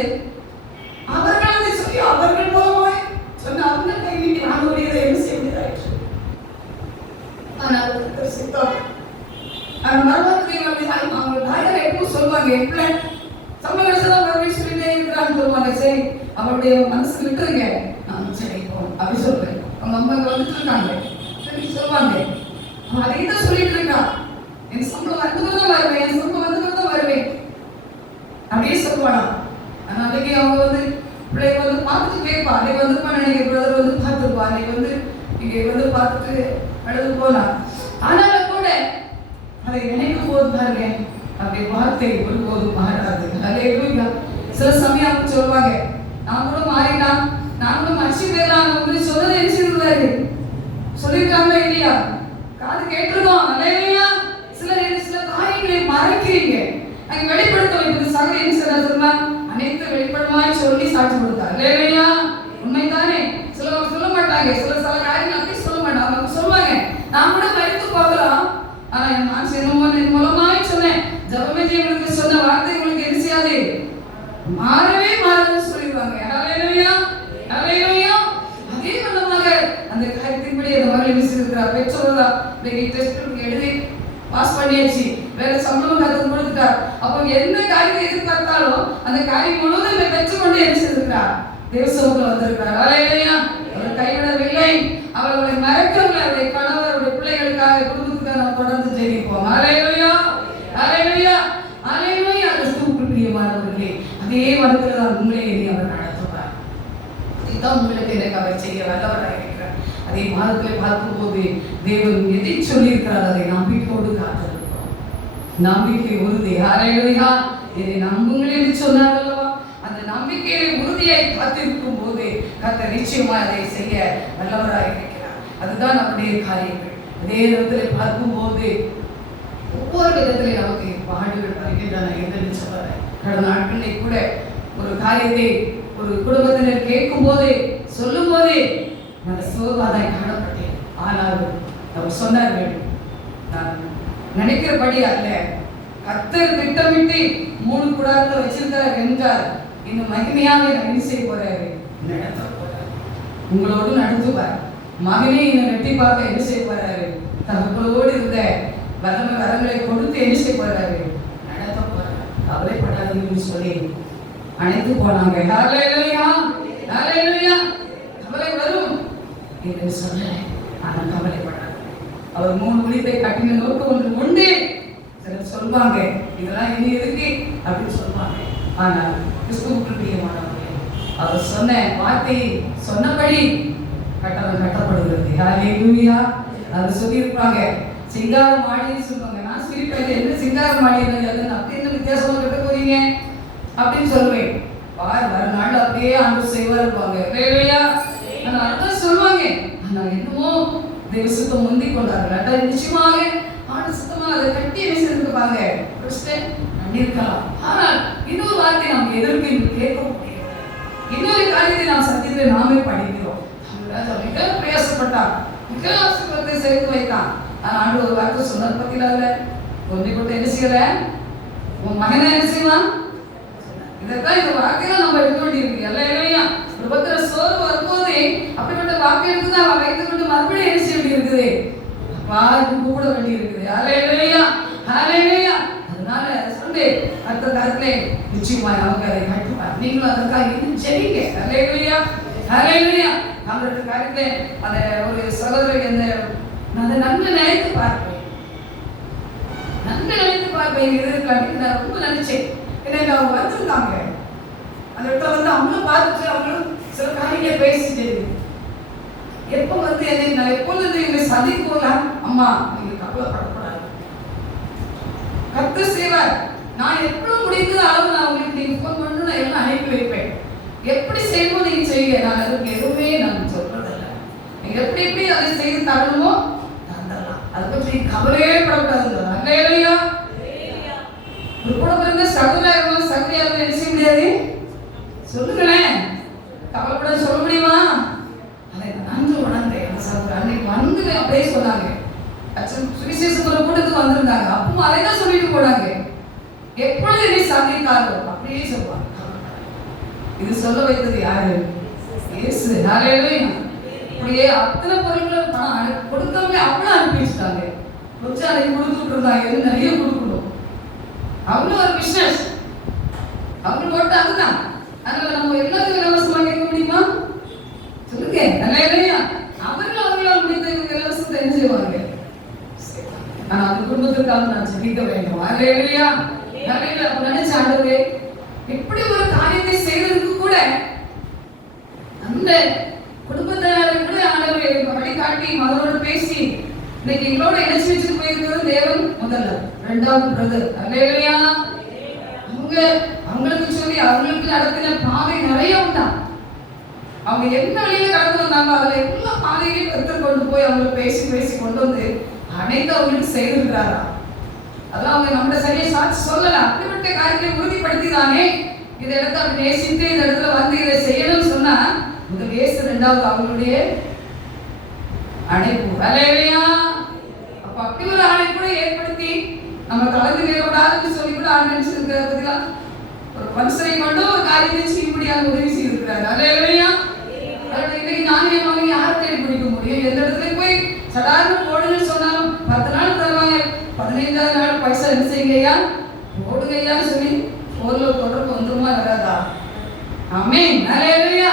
அவர்கள் அதை சொல்லி அவர்கள் மூலமாய் சொன்ன அவங்க கை நீட்டி வாங்க முடியாத என்ன செய்ய முடியாதாயிற்று. ஆனால் சித்தம் அந்த மருமக்கள் அவங்க தாயார் எப்பவும் சொல்லுவாங்க, எப்ப சமையல்தான் வருவேன் சொல்லிட்டே இருக்கிறான்னு சொல்லுவாங்க. சரி அவருடைய மனசு விட்டுருங்க, சரி அப்படி சொல்றேன். அவங்க அம்மா இங்க வந்துட்டு இருக்காங்க சரி சொல்லுவாங்க. அவன் அதை தான் சொல்லிட்டு இருக்கான், என் சம்பளம் வந்து தான் வருவேன், என் சம்பளம் வந்து தான் வருவேன் அப்படியே சொல்லுவானா. ஆனா அன்னைக்கு அவங்க வந்து பிள்ளைங்க வந்து பார்த்துட்டு கேட்பா, அன்னைக்கு வந்துப்பா நினைக்கிற பிரதர் வந்து பார்த்துருப்பா, அன்னைக்கு வந்து இங்கே வந்து பார்த்துட்டு அழுது போனா. ஆனாலும் கூட அதை நினைக்கும் போது பாருங்க அப்படி வார்த்தை ஒருபோதும் மாறாது. அல்லேலூயா. சில சமயம் அவங்க சொல்லுவாங்க, நான் கூட மாறிட்டான், நான் கூட மச்சி பேரலாம் வந்து சொன்னதை நினைச்சிருந்தாரு சொல்லியிருக்காங்களா இல்லையா, காது கேட்டிருக்கோம். அல்லேலூயா. சில காரியங்களை மறைக்கிறீங்க, அங்க வெளிப்படுத்த வைப்பது. சகோதரி என்ன சொன்னா அனைத்து வெளிப்படுமாய் சொல்லி சாட்சி கொடுத்தார். அல்லேலூயா. உண்மைதானே. சிலவங்க சொல்ல மாட்டாங்க, சில காரியங்கள் அப்படி சொல்ல மாட்டாங்க. அவங்க சொல்லுவாங்க, நான் கூட மறைத்து போகலாம், ஆனா நான் என் மூலமாய் சொன்னேன் ஜபமே உங்களுக்கு சொன்ன வார்த்தை உங்களுக்கு என்ன செய்யாது, மாறவே மாறாதுன்னு சொல்லிடுவாங்க. அல்லேலூயா. அல்லேலூயா. அதே விதமாக அந்த காரியத்தின்படி அந்த மகள் என்ன செய்திருக்கிறார், பெற்றோர்களா டெஸ்ட் எழுதி பாஸ் பண்ணியாச்சு, வேற சம்பளம் கத்து கொடுத்துட்டார். அப்போ எந்த காரியத்தை எதிர்பார்த்தாலும் அந்த காரியம் முழுவதும் பெற்றுக்கொண்டு என்ன செய்திருக்கிறார், தேவசபைக்குள்ள வந்திருக்கிறார். அல்லேலூயா. அவர் கைவிடவில்லை, அவர்களை மறக்கவில்லை. அவருடைய கணவர், அவருடைய பிள்ளைகளுக்காக, குடும்பத்துக்காக நாம் தொடர்ந்து ஜெயிப்போம். அல்லேலூயா. அல்லேலூயா. அல்லேலூயா. கிறிஸ்துவுக்குள் பிரியமானவர்களே, அதே வழியில் தான் உங்களை அவர் நடத்துவார். இதுதான் உங்களுக்கு எனக்கு அவர் செய்ய வல்லவராக இருக்கிறார். அதே மாதத்தில் பார்க்கும்போது தேவன் எதை சொல்லியிருக்கிறார் அதை நம்பிக்கையோடு காத்திருக்கிறோம். நம்பிக்கை உறுதி. அல்லேலூயா. இதை நம்புங்கள் என்று சொன்னார் அல்லவா. அந்த நம்பிக்கையை உறுதியாய் காத்திருக்கும் போது கர்த்தர் நிச்சயமாக அதை செய்ய வல்லவராக இருக்கிறார். அதுதான் நம்முடைய காரியங்கள். அதே இடத்துல பார்க்கும்போது ஒவ்வொரு விதத்திலே நமக்கு பாடுகள் வருகின்றன என்று சொல்றேன். கடந்த நாட்களிலே கூட ஒரு காரியத்தை ஒரு குடும்பத்தினர் கேட்கும் போதே சொல்லும் போதே நான் சோர்வாதாய் காணப்பட்டேன். ஆனால் அவர் சொன்னார்கள், நான் நினைக்கிறபடி அல்ல, கர்த்தர் திட்டமிட்டு 3 கூடாரத்தை வச்சிருக்கிறார் என்றார். இன்னும் மகிமையாக என்ன செய்ய போறாரு, நடத்த போறாரு, உங்களோடு நடத்துவார். மகனே இன்னும் ரெட்டிப்பாக என்ன செய்ய போறாரு, தகப்பனோடு இருந்த வரங்களை கொடுத்து என்ன செய்ய போறாரு, நடத்த போறாரு. கவலைப்படாதீங்கன்னு சொல்லி அழைத்து போனாங்க. அல்லேலூயா. அல்லேலூயா. கவலை வரும் என்று சொன்னேன், ஆனால் கவலைப்படாது. அவர் 3 குளித்தை கட்டின நோக்கம் ஒன்று உண்டு. சிலர் சொல்வாங்க இதெல்லாம் இனி இருக்கு அப்படின்னு சொல்லுவாங்க. ஆனால் கிறிஸ்துவுக்குள் பிரியமானவர்களே, அவர் சொன்ன வார்த்தை சொன்னபடி கட்டடம் கட்டப்படுகிறது. அல்லேலூயா. அவர் சொல்லியிருப்பாங்க, சிங்கார மாடின்னு சொல்லுவாங்க. நான் சிரிப்பேன், என்ன சிங்கார மாடி அப்படி என்ன வித்தியாசமா கட்ட போறீங்க அப்படின்னு சொல்லுவேன். வர நாள் அப்படியே ஆண்டு செய்வா இருப்பாங்க. அல்லேலூயா. ஆனால் அதான் சொல்லுவாங்க, ஆனால் என்னமோ தேவ சுத்தம் முந்தி கொண்டார்கள். அதான் நிச்சயமாக ஆண்டு சுத்தமா அதை கட்டி என்ன செய்திருப்பாங்க, பண்ணிருக்கலாம். ஆனால் இன்னொரு வார்த்தை நமக்கு எதற்கு என்று கேட்க முடியும். இன்னொரு காரியத்தை நாம் சத்தியத்தை நாமே படிக்கிறோம். மிக பிரயாசப்பட்டான், மிக ஆசீர்வாதத்தை சேர்த்து வைத்தான். ஆனால் ஆண்டு ஒரு வார்த்தை சொன்னார் பத்தியில கொண்டு கொடுத்து என்ன செய்யல, உன் மகனை என்ன செய்யலாம். இதைத்தான் இந்த வார்த்தையெல்லாம் நம்ம எடுக்க வேண்டியிருக்கு. அல்லேலூயா. ஒரு பத்திர சோறு வரும்போதே அப்படிப்பட்ட வாக்கு எடுத்து அவன் வைத்துக் கொண்டு மறுபடியும் என்ன செய்ய வேண்டி இருக்குது, வாக்கு கூட வேண்டி இருக்குது. அல்லேலூயா. அல்லேலூயா. அதனால சொல்லு அடுத்த காலத்திலே நிச்சயமாய் நமக்கு அதை கட்டுவார். நீங்களும் அதற்காக இன்னும் ஜெபிங்க. அல்லேலூயா. அல்லேலூயா. அந்த காரியத்தை அதை ஒரு சகோதரர் அந்த நன்மை நினைத்து பார்ப்பேன், நன்மை நினைத்து பார்ப்பேன். இருக்கலாம் நான் ரொம்ப நினைச்சேன். ஏன்னா அவங்க வந்திருக்காங்க அந்த இடத்துல வந்து அவங்களும் பார்த்துட்டு அவங்களும் சில காரியங்களை பேசிட்டு எப்போ வந்து என்னை நான் எப்பொழுது எங்களை சந்திக்க போகலாம், அம்மா நீங்க கவலைப்படக்கூடாது, கர்த்தர் செய்வார். நான் எவ்வளவு முடிந்த அளவு நான் உங்களுக்கு நீங்க ஃபோன் பண்ணணும், நான் எல்லாம் அனுப்பி வைப்பேன். எப்படி செய்யணும் நீங்க செய்யுங்க, நான் அதுக்கு எதுவுமே நான் சொல்றதில்லை. நீங்க எப்படி எப்படி அதை செய்து தரணுமோ தந்துடலாம், அதை பற்றி கவலையே படக்கூடாது. அல்லேலூயா. ஒரு கூட பிறந்த சகோதரர்கள் சகோதரியார்கள் என்ன செய்ய முடியாது சொல்லுங்களேன், கவலைப்பட சொல்ல முடியுமா? அதை நன்கு உணர்ந்தேன். கூட்டத்துக்கு அப்படியே சொன்னாங்க. சுவிசேஷம் கூட்டத்துக்கு வந்திருந்தாங்க. அப்பவும் அதை தான் சொல்லிட்டு போனாங்க. எப்பொழுது என்னை சந்தித்தாரோ அப்படியே சொல்லுவாங்க. இது சொல்ல வைத்தது யாரு? இயேசு. ஹல்லேலூயா. அப்படியே அத்தனை பொருட்களும் பணம் கொடுக்காமலே அவ்வளோ அனுப்பி வச்சுட்டாங்க. கொஞ்சம் அதை கொடுத்துட்டு இருந்தாங்க. எது நிறைய கொடுக்கணும். அவ்வளோ ஒரு பிசினஸ் அவங்க போட்டு அதுதான். அதனால நம்ம எல்லாத்தையும் இலவசமா கேட்க முடியுமா? சொல்லுங்க. ஹல்லேலூயா. அவர்களால் முடிந்த இலவசத்தை என்ன செய்வாங்க? ஆனா அந்த குடும்பத்திற்காக நான் ஜெபிக்க வேண்டும். ஹல்லேலூயா. ஹல்லேலூயா. நினைச்ச ஆண்டவரே, இப்படி ஒரு காரியத்தை செய்வதற்கு கூட அந்த குடும்பத்தாரை கூட ஆண்டவரை வழிகாட்டி மகளோடு பேசி இன்னைக்கு எங்களோட இணைச்சு வச்சுட்டு போயிருக்கிறது தேவன் முதல்ல. இரண்டாவது பிரதர். ஹல்லேலூயா. அவங்களுக்கு சொல்லி அவங்களுக்கு நடத்தின பாதை நிறைய உண்டா. அவங்க என்ன வழியில கடந்து வந்தாங்க அதுல எல்லா பாதையிலையும் கருத்து கொண்டு போய் அவங்களுக்கு பேசி பேசி கொண்டு வந்து அனைத்து அவங்களுக்கு செய்திருக்கிறாரா. அதெல்லாம் அவங்க நம்மகிட்ட சரியா சாட்சி சொல்லல. அப்படிப்பட்ட காரியத்தை உறுதிப்படுத்தி தானே இந்த இடத்த அப்படி நேசித்து இந்த இடத்துல வந்து இதை செய்யணும்னு சொன்னா முதல் இயேசு, இரண்டாவது அவங்களுடைய அழைப்பு. ஹல்லேலூயா. அப்ப அப்படி ஒரு அழைப்பை ஏற்படுத்தி நம்ம கலந்து வேறோடாதுன்னு சொல்லி கூட ஆரம்பிச்சிருக்கிறதுல ஒரு மனுஷனை கொண்டு ஒரு காரியத்தை செய்யும்படியாக உதவி செய்திருக்கிறார். ஹல்லேலூயா. இன்னைக்கு நானே மகன் யாரை தேடி பிடிக்க முடியும்? எந்த இடத்துல போய் சடார்னு போடுன்னு சொன்னாலும் 10 நாள் தருவாங்க. 15ஆவது நாள் பைசா என்ன செய்யுங்கய்யா போடுங்கய்யான்னு சொல்லி போர்ல தொடர்பு வந்துருமா வராதா? ஆமென். ஹல்லேலூயா.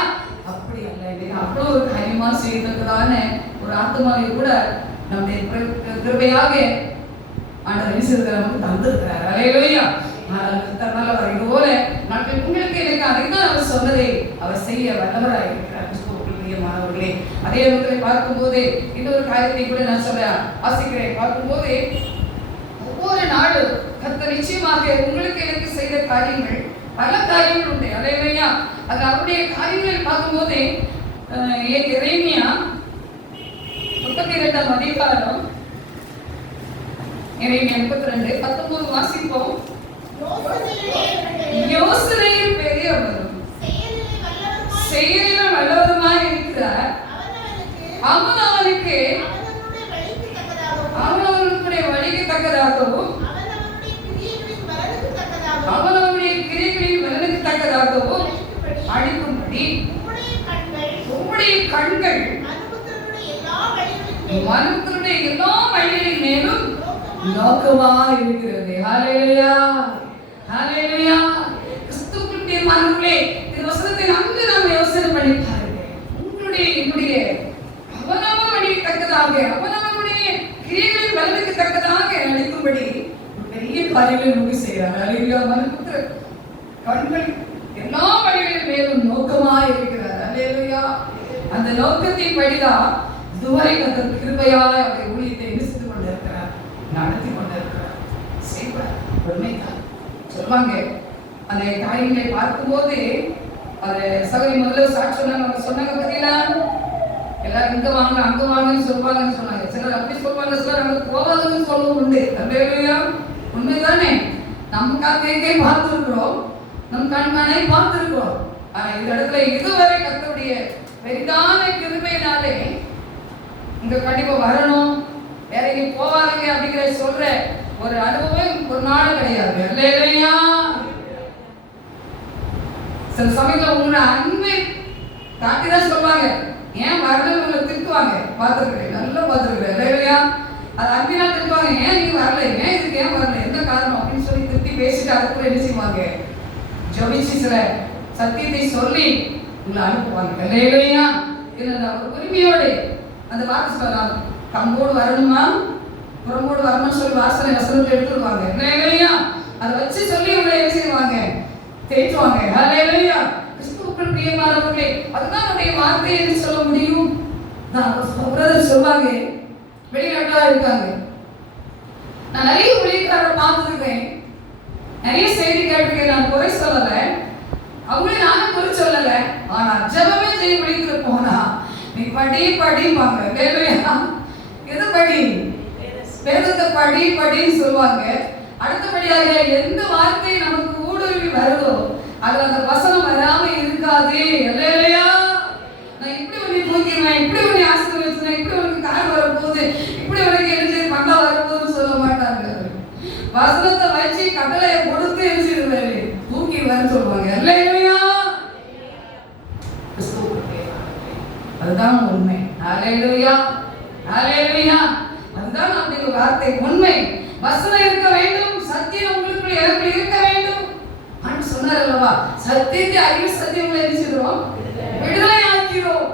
அப்படி அல்ல. அவ்வளோ ஒரு கைமா செய்ததுக்கான ஒரு ஆத்மாவை கூட நம்முடைய கிருபையாக ஆண்டவர் இயேசுவுக்கு நமக்கு தந்திருக்கிறார். ஹல்லேலூயா. அதனால அவர் இது போல நாட்கள் உங்களுக்கு எனக்கு அதைத்தான் அவர் சொன்னதை அவர் செய்ய வல்லவராக இருக்கிறார். மாணவர்களே, அதே இடத்துல பார்க்கும்போது இன்னொரு காரியத்தை கூட நான் சொல்ல ஆசைக்கிறேன். பார்க்கும்போது ஒவ்வொரு நாளும் கர்த்தர் நிச்சயமாக உங்களுக்கு எனக்கு செய்த காரியங்கள் பல காரியங்கள் உண்டு. ஹல்லேலூயா. அது அவருடைய காரியங்கள் பார்க்கும்போது எரேமியா 32ஆம் அதிகாரம் எரேமியா 32:19 வாசிப்போம். யோசனையில் பெரியவரும் செயலிலும் வல்லவருமாய் இருக்கிறார். அவன் அவனுக்கு அவனுடைய வழிக்கு தக்கதாகவும் அவன் அவனுடைய கிரியைகளின் பலனுக்கு தக்கதாகவும் அளிக்கும்படி உம்முடைய கண்கள் மனுஷனுடைய எல்லா வழிகளின் மேலும் நோக்கமாக இருக்கிறது. ஹல்லேலூயா. ஹல்லேலூயா. கிறிஸ்துவுக்குள்ளே மாணவர்களே, இந்த வசனத்தை நன்கு நாம் யோசனை பண்ணி பாருங்க. உங்களுடைய என்னுடைய அவனவன் வழிக்கு தக்கதாக அவனவனுடைய கிரியைகளின் பலனுக்கு தக்கதாக அளிக்கும்படி பெரிய காரியங்களை நோக்கி செய்கிறார். ஹல்லேலூயா. மனுஷனுடைய கண்கள் எல்லா வழிகளின் மேலும் நோக்கமாக இருக்கிறார். ஹல்லேலூயா. அந்த நோக்கத்தின் படிதான் இதுவரை கர்த்தர் கிருபையாய் அவருடைய ஊழியத்தை நிறுத்திக் கொண்டிருக்கிறார், நடத்தி கொண்டிருக்கிறார், செய்வார். உண்மைதான் சொல்லுவாங்க. அந்த காரியங்களை பார்க்கும்போது அது சகோதரி முதல்ல சாட்சி சொன்னாங்க பார்த்தீங்களா? எல்லாரும் இங்க வாங்க அங்க வாங்கன்னு சொல்லுவாங்கன்னு சொன்னாங்க. சிலர் அப்படி சொல்லுவாங்க, சிலர் அங்க போகாதுன்னு சொல்லவும் உண்டு. ஹல்லேலூயா. உண்மைதானே? நம்ம காக்கையை பார்த்துருக்கிறோம், நம் கண்மனை பார்த்துருக்கிறோம். ஆனா இந்த இடத்துல இதுவரை கர்த்தருடைய பெரிதான கிருபையினாலே இங்க கண்டிப்பா வரணும், வேற எங்க போவாதீங்க அப்படிங்கிற சொல்ற ஒரு அனுபவம் ஒரு நாள் கிடையாது. ஹல்லேலூயா. சில சமயத்துல உங்களோட அன்பை காட்டிதான் சொல்லுவாங்க, ஏன் வரல உங்களை திட்டுவாங்க. பார்த்துருக்கிறேன், நல்லா பார்த்துருக்கிறேன். ஹல்லேலூயா. அது அன்பினால் திட்டுவாங்க, ஏன் நீங்க வரல, ஏன் இதுக்கு ஏன் வரல, எந்த காரணம் அப்படின்னு சொல்லி திட்டி பேசிட்டு அதுக்குள்ள என்ன செய்வாங்க, ஜெபிச்சு சில சத்தியத்தை சொல்லி உங்களை அனுப்புவாங்க. ஹல்லேலூயா. இல்ல ஒரு உரிமையோடு அந்த வார்த்தை சொல்லலாம், கம்போடு வரணுமா புறம்போடு வரணும்னு சொல்லி வாசனை வசனத்தை எடுத்துருவாங்க. ஹல்லேலூயா. அதை வச்சு சொல்லி உங்களை என்ன செய்வாங்க, தேற்றுவாங்க. ஹல்லேலூயா. கிறிஸ்துவுக்குள் பிரியமானவர்களே, அதுதான் நம்முடைய வார்த்தை என்று சொல்ல முடியும். பிரதர் சொல்லுவாங்க, வெளிநாட்டுல இருக்காங்க, நான் நிறைய ஊழியக்காரரை பார்த்துருக்கேன், நிறைய செய்தி கேட்டிருக்கேன், நான் குறை சொல்லல, அவங்களே நானும் குறை சொல்லல. ஆனா ஜெபமே செய்ய முடிக்கிற போனா நீ படி படிப்பாங்க. எது படி? வேதத்தை படி படின்னு சொல்லுவாங்க. அடுத்தபடியாக எந்த வார்த்தை நமக்கு ஊடுருவி வருதோ அதுல அந்த வசனம் வராம இருக்காது. ஹல்லேலூயா. நான் இப்படி உன்னை தூக்கிடுவேன், இப்படி உன்னை ஆசீர்வதிச்சுவேன், இப்படி உனக்கு கால் வரப்போகுது அதுதான் உண்மை. ஹல்லேலூயா, ஹல்லேலூயா. அதுதான் நம்முடைய வார்த்தை உண்மை. வசனம் இருக்க வேண்டும், சத்தியம் உங்களுக்குள்ள எனக்குள்ள இருக்க வேண்டும். ஆண்டு சொன்னார் அல்லவா, சத்தியத்தை அறிவு சத்தியம் உங்களை என்ன செய்கிறோம்? விடுதலை ஆக்கிறோம்.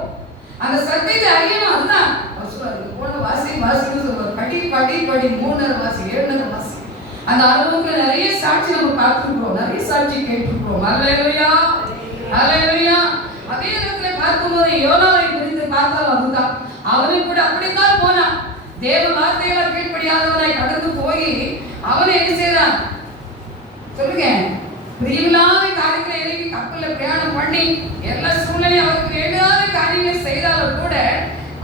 அந்த சத்தியத்தை அறியணும். அதுதான் அவர் சொல்றாரு, போன வாசின்னு சொல்றாரு, படி 3 நேரம் வாசி, 7 நேரம் வாசி. அந்த அனுபவத்துல நிறைய சாட்சி நம்ம பார்த்துருக்கிறோம், நிறைய சாட்சி கேட்டிருக்கிறோம். ஹல்லேலூயா, ஹல்லேலூயா. அதே நேரத்துல பார்க்கும்போது யோனாவை குறித்து பார்த்தாலும் அதுதான். அவனும் கூட அப்படித்தான் போனான். தேவ வார்த்தைகளை கீழ்ப்படியாதவனாய் கடந்து போய் அவனை என்ன செய்தான் சொல்லுங்க, பிரியமில்லாத காரியங்களை இறங்கி கப்பல்ல பிரயாணம் பண்ணி எல்லா சூழ்நிலையும் அவருக்கு வேண்டாத காரியங்களை செய்தாலும் கூட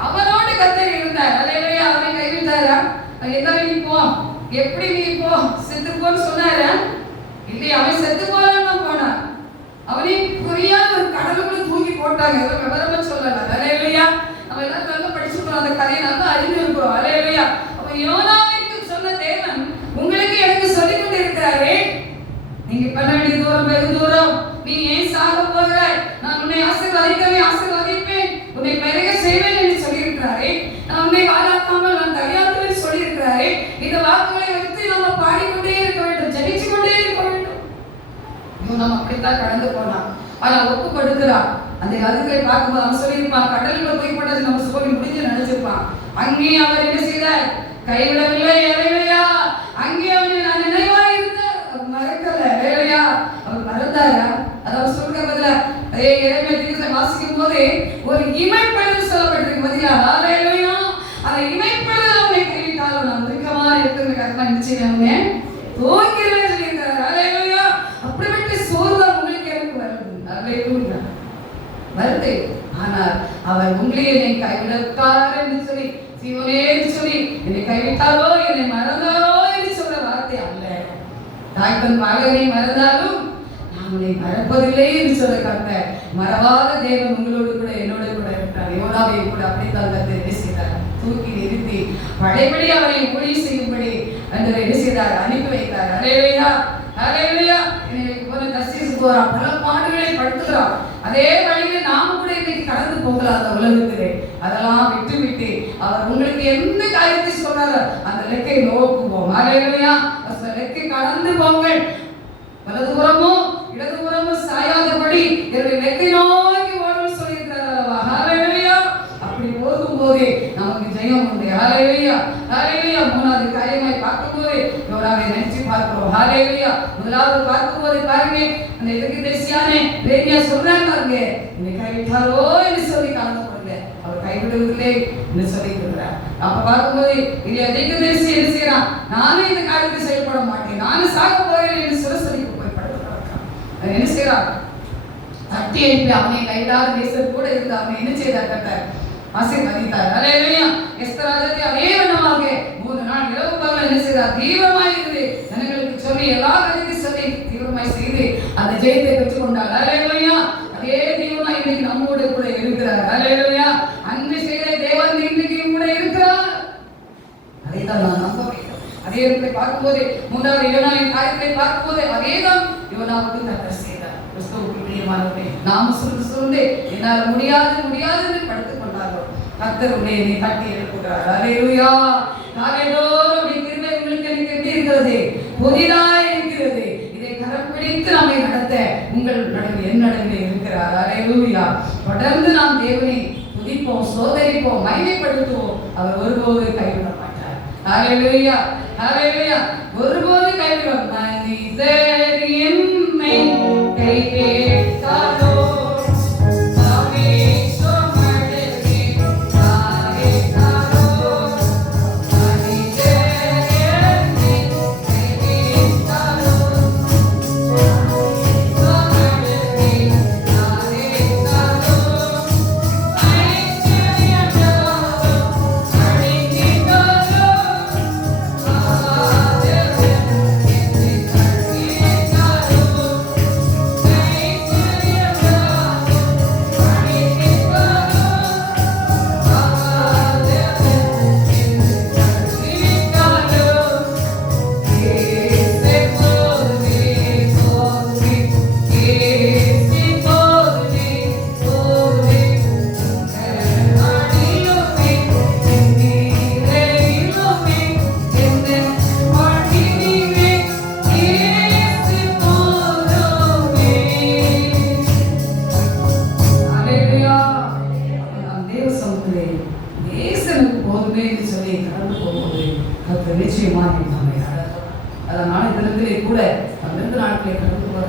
அவனோடு கர்த்தர் இருந்தார். ஹல்லேலூயா. அவனை கைவிட்டாரா? எல்லாரும் நீ போ, எப்படி நீ போ, செத்து போன்னு சொன்னாரா? இல்லையா? அவன் செத்து போறான்னு போனான். அவனை புரியாத ஒரு கடலுக்குள்ள தூக்கி போட்டாங்க. விவரமா சொல்லல. ஹல்லேலூயா. நம்ம எல்லாரும் நல்லா படிச்சுக்கிறோம், அந்த கதையை நல்லா அறிந்து இருக்கிறோம். ஹல்லேலூயா. அப்ப யோனாவுக்கு சொன்ன தேவன் உங்களுக்கு எனக்கு சொல்லிக் கொண்டு இருக்கிறாரே, நீங்க பண்ண வேண்டிய தூரம் வெகு தூரம். நீ ஏன் சாக போகிறாய்? நான் உன்னை ஆசீர்வதிப்பேன், உன்னை பெருக செய்வேன் என்று சொல்லியிருக்கிறாரே. நான் உன்னை வாழாக்காமல் நான் தகையாக்குவேன் சொல்லியிருக்கிறாரே. இந்த வாக்குகளை வைத்து நம்ம பாடிக்கொண்டே இருக்க வேண்டும், ஜெபிச்சு கொண்டே இருக்க வேண்டும். நம்ம அப்படித்தான் கடந்து போனான். ஆனா ஒப்பு கொடுக்கிறான். அந்த அதுகளை பார்க்கும்போது அவன் சொல்லியிருப்பான், கடலுக்குள்ள போய் போட்டது நம்ம சொல்லி முடிஞ்சு நினைச்சிருப்பான். அங்கே அவர் என்ன செய்தார்? கைவிடவில்லை. ஹல்லேலூயா. அங்கே அவன் நான் நினைவாக இருந்தார், மறக்கல. ஹல்லேலூயா. அவர் மறந்தாரா? அதாவது சொல்ற பதிலா எரேமியா தீர்க்கதரிசி வாசிக்கும் போது ஒரு இமைப்பொழுது சொல்லப்பட்டிருக்கு பதிலா. ஹல்லேலூயா. அந்த இமைப்பொழுது அவனை கைவிட்டாலும் நான் ஒதுக்கமா இருக்கிறதுக்காக நிச்சயம் தோக்கிறேன் சொல்லியிருக்கிறார். ஹல்லேலூயா. அப்படிப்பட்ட சோர்வு உங்களுக்கு எனக்கு வருது. ஹல்லேலூயா. வருது. ஆனால் அவர் உங்களையே என்னை கைவிடத்தார் என்று சொல்லி, சீயோனே என்று சொல்லி, என்னை கைவிட்டாரோ என்னை மறந்தாரோ என்று சொல்ற வார்த்தை அல்ல. தாய் தன் மகனை மறந்தாலும் நான் உன்னை மறப்பதில்லை என்று சொல்ல கர்த்தர் மறவாத தேவன் உங்களோடு கூட என்னோடு கூட இருக்கிறார். யோனாவை கூட அப்படித்தான் கர்த்தர் என்ன செய்தார்? தூக்கி நிறுத்தி பழையபடி அவரை ஊழியம் செய்யும்படி என்று என்ன செய்தார்? அனுப்பி வைத்தார். ஹல்லேலூயா, ஹல்லேலூயா. தர்சீசுக்கு போறான், பல பாடுகளை படுத்துகிறான். அதே வழியில நாம கூட இன்னைக்கு கடந்து போகலாம் அந்த உலகத்திலே. அதெல்லாம் விட்டு அவர் உங்களுக்கு எந்த காரியத்தை சொன்னாரோ அந்த லெக்கை நோக்குவோம். ஹல்லேலூயா. அந்த லெக்கை கடந்து போங்கள். வலதுபுறமோ இடதுபுறமோ சாயாதபடி என்னுடைய லெக்கை நோக்கி ஓடணும்னு சொல்லியிருக்கிறார். ஹல்லேலூயா. அப்படி ஓடும் போதே நமக்கு ஜெயம் உண்டு. ஹல்லேலூயா, ஹல்லேலூயா. மூணாவது காரியமாய் பார்க்கும்போது யோனாவை நினைச்சு பார்க்கிறோம். ஹல்லேலூயா. முதலாவது பார்க்கும்போது பாருங்க, அந்த தீர்க்கதரிசியானே எரேமியா சொல்றாங்க பாருங்க, என்னை கைவிட்டாரோ என்று சொல்லி கலந்து கொடுங்க, அவர் கைவிடுவதில்லை என்று சொல்லியிருக்கிறார். அப்ப பார்க்கும்போது இல்லையா தீர்க்கதரிசி என்ன செய்யறான்? நானும் இந்த காரியத்தை செயல்பட மாட்டேன், நானும் சாக போகிறேன் என்று சிரசரிக்கு போய் படுத்துறான். என்ன செய்யறான்? தட்டி எழுப்பி அவனை கைவிடாத நேசர் கூட இருந்து அவனை என்ன செய்தார்? கர்த்தர் ஆசீர்வதித்தார். ஹல்லேலூயா. எஸ்தர் ராஜாத்தி அதே வண்ணமாக 3 நாள் இரவு பகல் என்ன செய்தார்? தீவிரமாய் இருந்து ஜனங்களுக்கு சொல்லி எல்லா காரியத்தையும் சொல்லி தீவிரமாய் செய்து அந்த ஜெயத்தை பெற்றுக் கொண்டார். ஹல்லேலூயா. அதே தேவனாய் இன்னைக்கு நம்மோடு கூட இருக்கிறார். ஹல்லேலூயா. அன்று செய்த தேவன் இன்னைக்கு கூட இருக்கிறார். அதைத்தான் நான் நம்ப வேண்டும். அதே இடத்தை பார்க்கும்போது மூன்றாவது யோனாவின் காரியத்தை பார்க்கும்போது அதேதான் யோனாவுக்கு கர்த்தர் செய்தார். கிறிஸ்துவுக்கு பிரியமானவர்களே, நாம் சுருந்து என்னால் முடியாது படுத்துக் கொண்டார்கள். கர்த்தர் உன்னை தட்டி எழுப்புகிறார். ஹல்லேலூயா. நாளேதோறும் கிருபை உங்களுக்கு எனக்கு எப்படி இருக்கிறது? புதிதாய் இருக்கிறது. இதை கரம் பிடித்து நம்மை நடத்த உங்கள் நடுவில் என் நடுவில் இருக்கிறார். ஹல்லேலூயா. தொடர்ந்து நாம் தேவனை துதிப்போம், சோதரிப்போம், மகிமைப்படுத்துவோம். அவர் ஒருபோது கைவிட மாட்டார். ஹல்லேலூயா, ஹல்லேலூயா. ஒருபோது கைவிட மனிதர் என்னை கைவிட்டாரோ இயேசு எனக்கு போதுமே என்று சொல்லி கடந்து போகும்போது கர்த்தர் நிச்சயமாக நம்மை நடத்துவார். அதனால தினத்திலே கூட அந்த நாட்களை கடந்து போற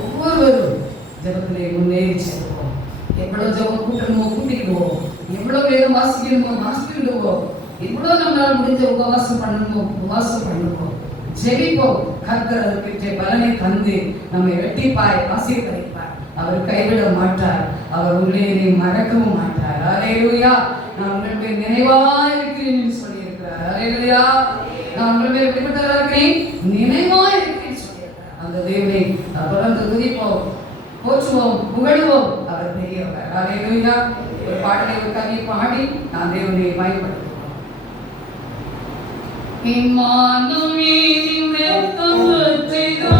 ஒவ்வொருவரும் ஜபத்திலே முன்னேறி செல்வோம். எவ்வளவு ஜபம் கூட்டணுமோ கூட்டிடுவோம், எவ்வளவு வேதம் வாசிக்கணுமோ வாசிக்கிடுவோம், எவ்வளவு நம்மளால முடிஞ்ச உபவாசம் பண்ணணுமோ உபவாசம் பண்ணுவோம், ஜெபிப்போம். கர்த்தர் அதற்கேற்ற பலனை தந்து நம்மை வெட்டிப்பாய் ஆசீர்வதிப்பார். அவர் கைவிட மாட்டார், அவர் உங்களை மறக்கவும் மாட்டார். அல்லேலூயா. நான் உங்கள் மேல் நினைவாய் இருக்கிறேன் என்று சொல்லி இருக்கிறார். அல்லேலூயா. நான் உங்கள் மேல் எப்படிப்பட்டவராக இருக்கிறேன்? நினைவாய் இருக்கிறேன் சொல்லியிருக்கிறார். அந்த தேவனை தொடர்ந்து துதிப்போம், போற்றுவோம், புகழுவோம். அவர் பெரியவர். அல்லேலூயா. ஒரு பாடலை ஒரு கவியை பாடி நான் தேவனை பயன்படுத்துவோம். இம்மானுவேலின் ரத்தம் செய்தோ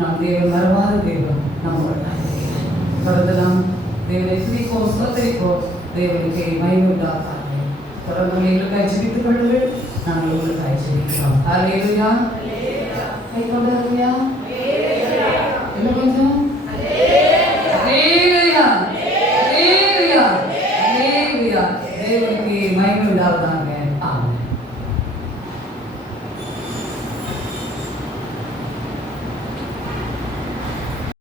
நாம் தேவன் மறவாத தேவன் நம்மோட தொடர்ந்து நாம் தேவனை துதிப்போம், ஸ்தோத்திரிப்போம். தேவனுக்கு மகிமையுண்டாக தொடர்ந்து எங்களுக்காய் ஜெபித்துக் கொள்ளுங்கள். நாங்கள் உங்களுக்காய் ஜெபிக்கிறோம். அல்லேலூயா. கை கொண்டாருயா. என்ன கொஞ்சம் அல்லேலூயா. அல்லேலூயா. அல்லேலூயா. தேவனுக்கு மகிமையுண்டாவதாக. ஆமென்.